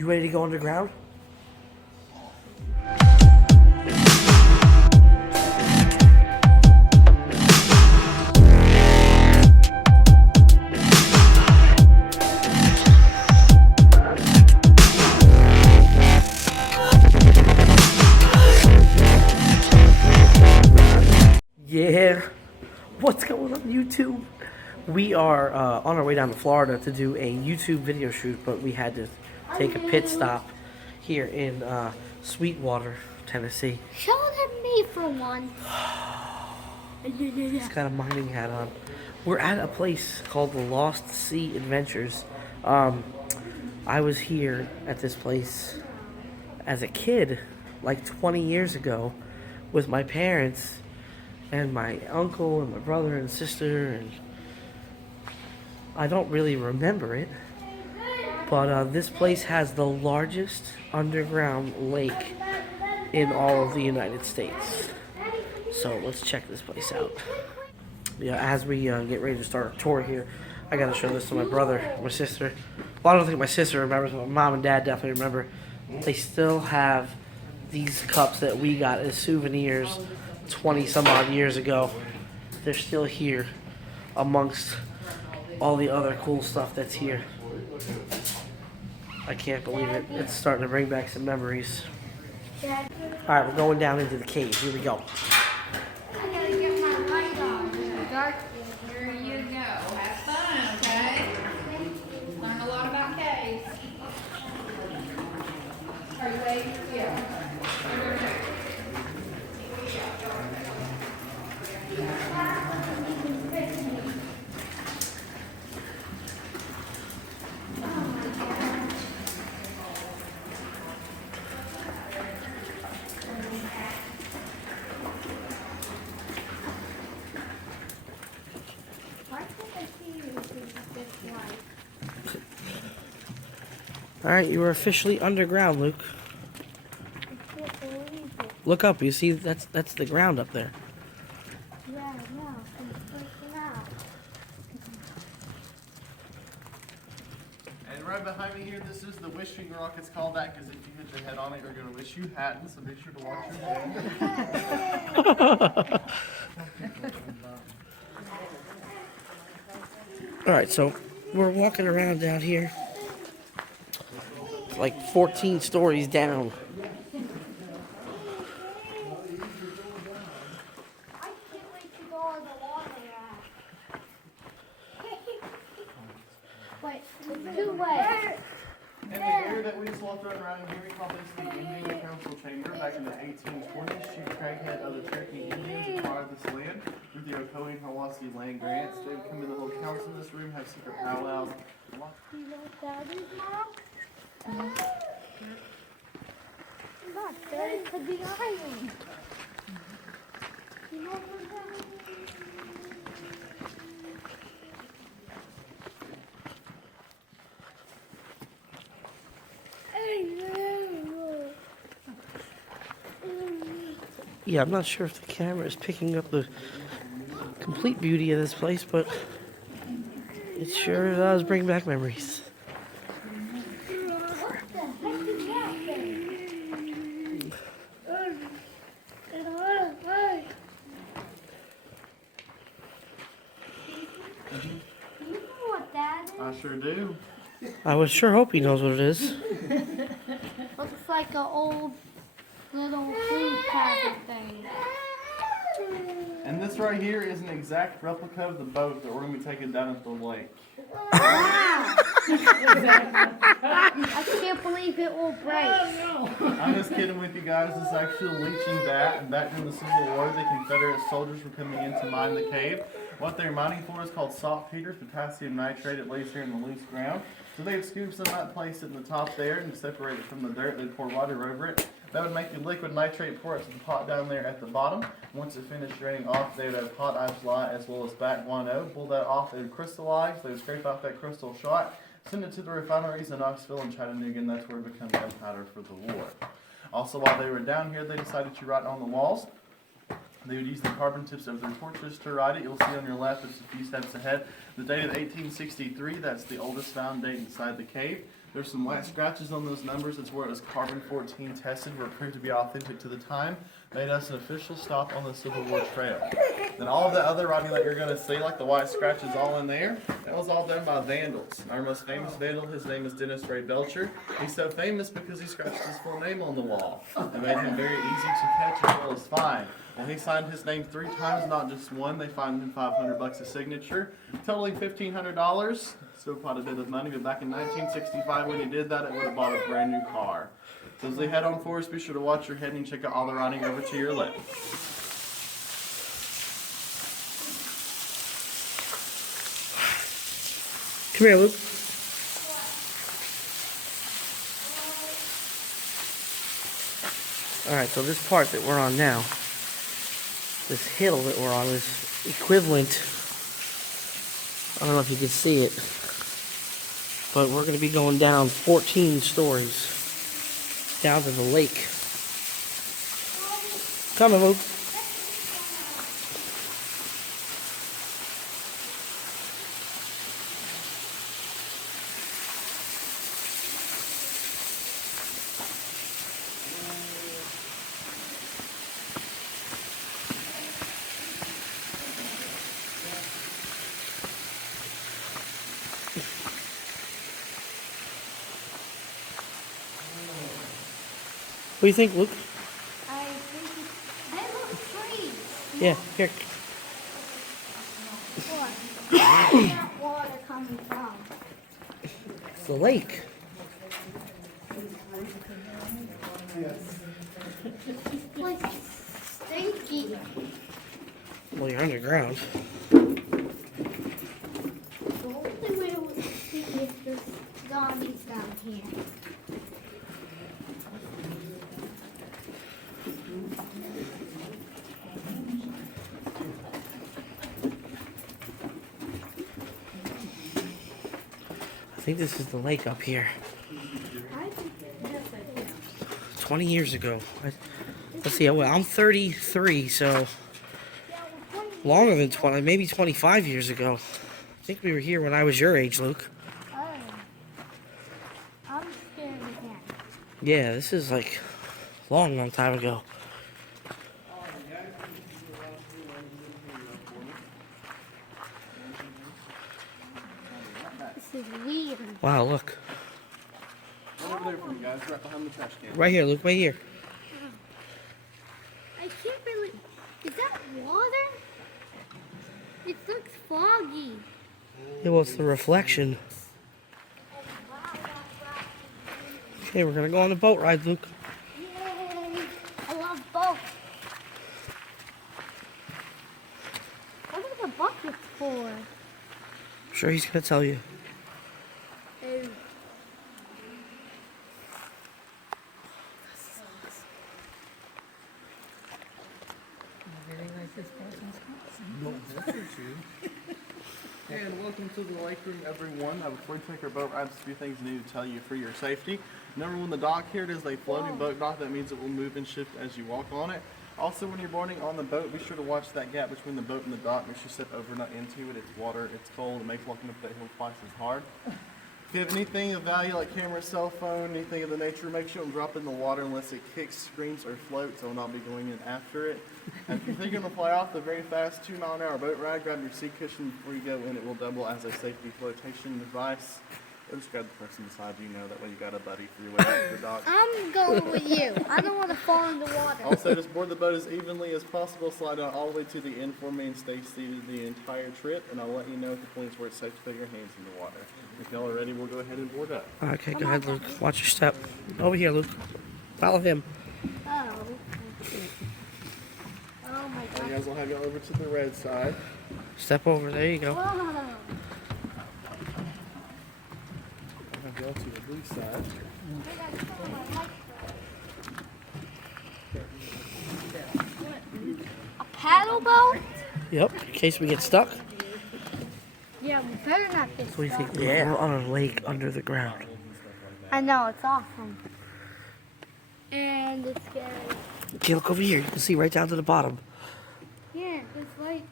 You ready to go underground? Yeah, what's going on YouTube? We are on our way down to Florida to do a YouTube video shoot, but we had to take a pit stop here in Sweetwater, Tennessee. Show them me for one. He's got a mining hat on. We're at a place called the Lost Sea Adventures. I was here at this place as a kid, like 20 years ago, with my parents and my uncle and my brother and sister, and I don't really remember it, but this place has the largest underground lake in all of the United States. So let's check this place out. Yeah, as we get ready to start our tour here, I gotta show this to my brother, my sister. Well, I don't think my sister remembers, but my mom and dad definitely remember. They still have these cups that we got as souvenirs 20 some odd years ago. They're still here amongst all the other cool stuff that's here. I can't believe it. It's starting to bring back some memories. Alright, we're going down into the cave. Here we go. I gotta get my light on. Dark. Here you go. Have fun, okay? Learn a lot about caves. Are you ready? Yeah. Why can't I see you with this light? Alright, you are officially underground, Luke. I can't believe it. Look up, you see that's the ground up there. Yeah, no, I'm freaking out. And right behind me here, this is the wishing rock. It's called that because if you hit your head on it, you're going to wish you hadn't. So make sure to watch your head. Alright, so we're walking around down here. It's like 14 stories down. I can't wait to go in the water Wait, there's two ways. And the area that we just walked around here, we call this the Indian Council Chamber. Back in the 1820s, Chief Craighead of the Cherokee Indians acquired this land through the Ocoee and Hiwassee land grants. They would come to the whole council in this room, have secret powwows. Do you know what that is, Mom? Look, there could be iron. You know what that is? Yeah, I'm not sure if the camera is picking up the complete beauty of this place, but it sure does bring back memories. What the heck is that thing? Do you know what that is? I sure do. I would sure hope he knows what it is. Looks like an old little food packet thing. And this right here is an exact replica of the boat that we're going to be taking down at the lake. Wow! I can't believe it will break. I'm just kidding with you guys. This is actually a leaching vat, and back during the Civil War, the Confederate soldiers were coming in to mine the cave. What they're mining for is called saltpeter, potassium nitrate. It lays here in the loose ground. So they'd scoop some out, place it in the top there, and separate it from the dirt. They'd pour water over it. That would make the liquid nitrate pour it to the pot down there at the bottom. Once it finished draining off, they would have hot ice lye as well as back guano. Pull that off, they would crystallize. They would scrape off that crystal shot, send it to the refineries in Knoxville and Chattanooga, and that's where it becomes gunpowder for the war. Also, while they were down here, they decided to write on the walls. They would use the carbon tips of their torches to write it. You'll see on your left, it's a few steps ahead. The date of 1863, that's the oldest found date inside the cave. There's some white scratches on those numbers. That's where it was carbon-14 tested, where it proved to be authentic to the time. Made us an official stop on the Civil War Trail. Then all of the other writing that you're going to see, like the white scratches all in there, that was all done by vandals. Our most famous vandal, his name is Dennis Ray Belcher. He's so famous because he scratched his full name on the wall. It made him very easy to catch as well as find. Well, he signed his name 3 times, not just one. They fined him $500 a signature, totaling $1,500. Still quite a bit of money, but back in 1965 when he did that, it would have bought a brand new car. So as they head on forward, be sure to watch your head and check out all the writing over to your left. Come here, Luke. Alright, so this part that we're on now, this hill that we're on is equivalent, I don't know if you can see it, but we're going to be going down 14 stories down to the lake. Come on, Luke. What do you think, Luke? I think they look trees. Yeah, here. Where's that water coming from? It's the lake. Like stinky. Well, you're underground. The only way it would be if there's zombies down here. I think this is the lake up here. I think yes, I do. 20 years ago. Let's see, well, I'm 33, so longer than 20, maybe 25 years ago. I think we were here when I was your age, Luke. Oh. I'm scared again. Yeah, this is like a long, long time ago. This is weird. Wow, look. Right over there for you guys, right behind the trash can. Right here, Luke, right here. I can't really. Is that water? It looks foggy. Yeah, well, it's the reflection. Okay, we're gonna go on the boat ride, Luke. Yay! I love boats. What are the buckets for? I'm sure he's gonna tell you. Oh. And welcome to the lake room, everyone. Before we take our boat ride, just a few things I need to tell you for your safety. Number one, the dock here, it is a floating boat dock. That means it will move and shift as you walk on it. Also, when you're boarding on the boat, be sure to watch that gap between the boat and the dock. Make sure you step over, not into it. It's water, it's cold, it makes walking up that hill twice as hard. If you have anything of value like camera, cell phone, anything of the nature, make sure you don't drop it in the water unless it kicks, screams, or floats. I will not be going in after it. And if you think you're going to fly off the very fast 2-mile-an-hour boat ride, grab your seat cushion before you go in. It will double as a safety flotation device. Or just grab the person beside you, that way you got a buddy for your way back to the dock. I'm going with you. I don't want to fall in the water. Also, just board the boat as evenly as possible. Slide down all the way to the end for me and stay seated the entire trip. And I'll let you know at the points where it's safe to put your hands in the water. If y'all are ready, we'll go ahead and board up. Okay, go ahead, Luke. Watch your step. Over here, Luke. Follow him. Oh. Oh my You god. guys will have y'all over to the red side. Step over. There you go. Whoa. I'll have y'all to the blue side. A paddle boat? Yep, in case we get stuck. Yeah, we better not get What do you stuck. think? We're on a lake under the ground. I know, it's awesome. And it's scary. Okay, look over here. You can see right down to the bottom. Yeah, it's like...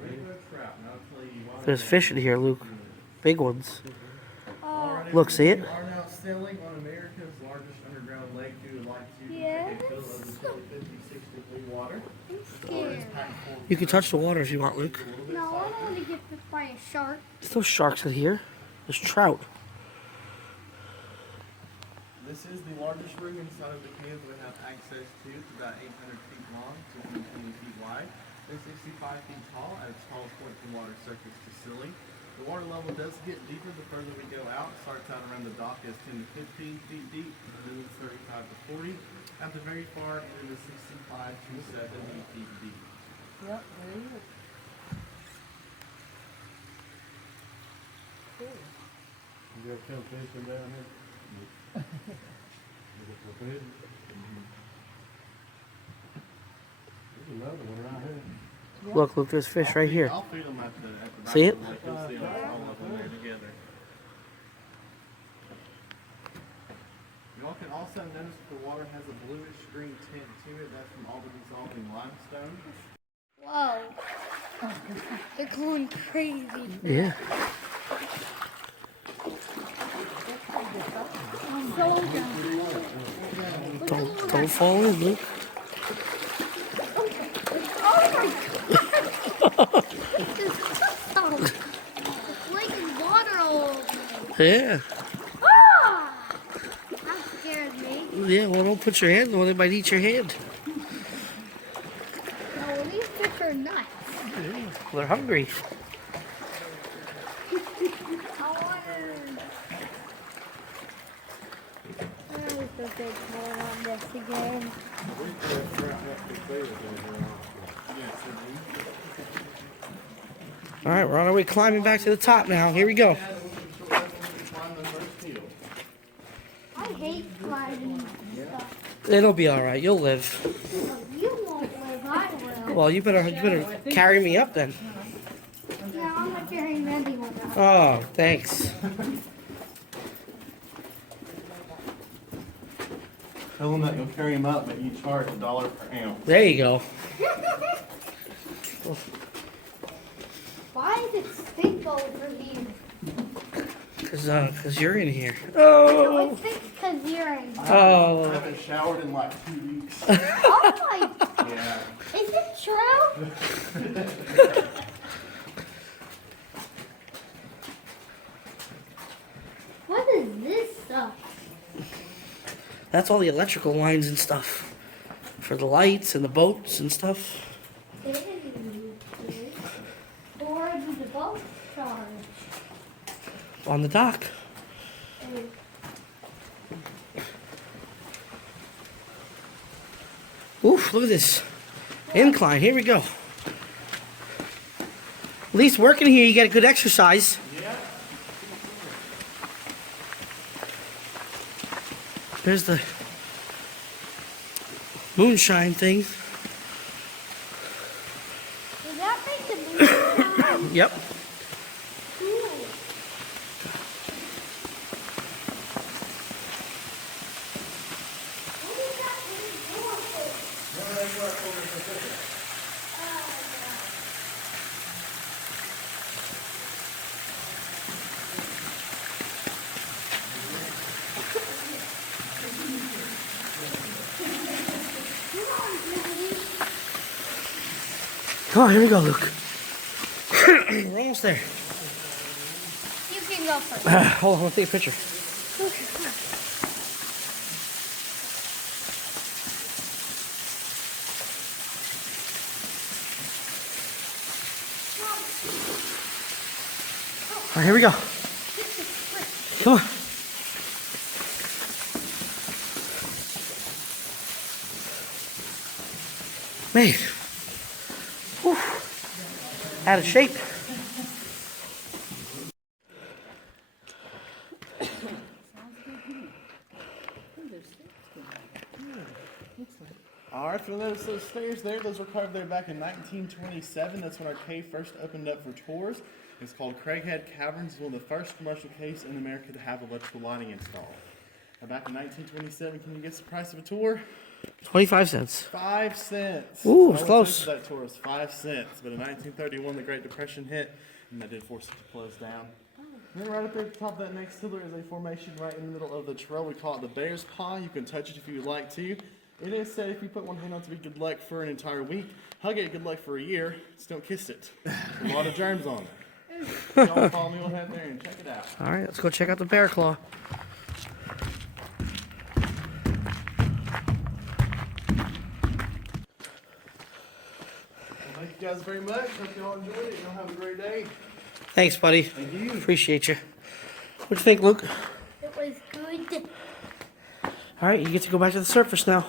Regular trout. Now I'll tell you why. There's fish in here, Luke. Big ones. Alright, Look, see it? We are now sailing on America's largest underground lake. We would like to Yes. take a fill of the 50, 60 degree water. I'm scared. You can touch the water if you want, Luke. No, I don't want to get bit by a shark. There's no sharks in here. There's trout. This is the largest room inside of the cave we have access to. It's about 800 feet long, 220 feet wide. It's 65 feet tall at its tallest point from water surface to ceiling. The water level does get deeper the further we go out. It starts out around the dock as 10 to 15 feet deep, and then it's 35 to 40. At the very far end is 65 to 70 feet deep. Yep, there he is. Cool. You ever come fishing down here? Looking for fish? There's another one right here. Look, Luke, there's fish right here. I'll feed them at the back See of it? the lake. You'll see all of them there together. Y'all can also notice that the water has a bluish green tint to it. That's from all the dissolving limestone. Whoa. They're going crazy. Yeah. I'm so done. Don't fall in, Luke. Oh my god! This is awesome. It's like water all over me. Yeah. Ah! That scared me. Yeah, well, don't put your hand on it. It might eat your hand. No, these fish are nuts. They're hungry. I wish I could more on this again. All right, we're on our way climbing back to the top now. Here we go. I hate climbing stuff. It'll be all right. You'll live. You won't live, I will. Well, you better carry me up then. Yeah, I'm not carrying anyone up. Oh, thanks. Tell them that you'll carry them up, but you charge $1 per ounce. There you go. Why is it stink over here? Cause you're in here. No, Oh. it stinks because you're in. I Oh. haven't showered in like 2 weeks. Oh my, Yeah. is it true? What is this stuff? That's all the electrical lines and stuff for the lights and the boats and stuff. Or do the boat charge? On the dock. Oof, look at this. Incline, here we go. At least working here, you get a good exercise. There's the moonshine thing. Does that make the moon? Yep. Cool. What is that thing for? Come on, here we go, Luke. We're almost there. You can go first. Hold on, I'll take a picture. All right, here we go. Come on. Man. Whew. Out of shape. All right, so notice those stairs there. Those were carved there back in 1927. That's when our cave first opened up for tours. It's called Craighead Caverns. It's one of the first commercial caves in America to have electrical lighting installed. Now, back in 1927, can you guess the price of a tour? 25 cents. 5 cents. Ooh, it's No one close. took That tour was 5 cents. But in 1931, the Great Depression hit, and that did force it to close down. And then right up there at the top of that next hill, there is a formation right in the middle of the trail. We call it the Bear's Paw. You can touch it if you would like to. It is said if you put one hand on it to be good luck for an entire week, hug it, good luck for a year, just don't kiss it. There's a lot of germs on it. Y'all follow me on ahead there and check it out. All right, let's go check out the bear claw. Well, thank you guys very much. Hope y'all enjoyed it. Y'all have a great day. Thanks, buddy. Thank you. Appreciate you. What'd you think, Luke? It was good. All right, you get to go back to the surface now.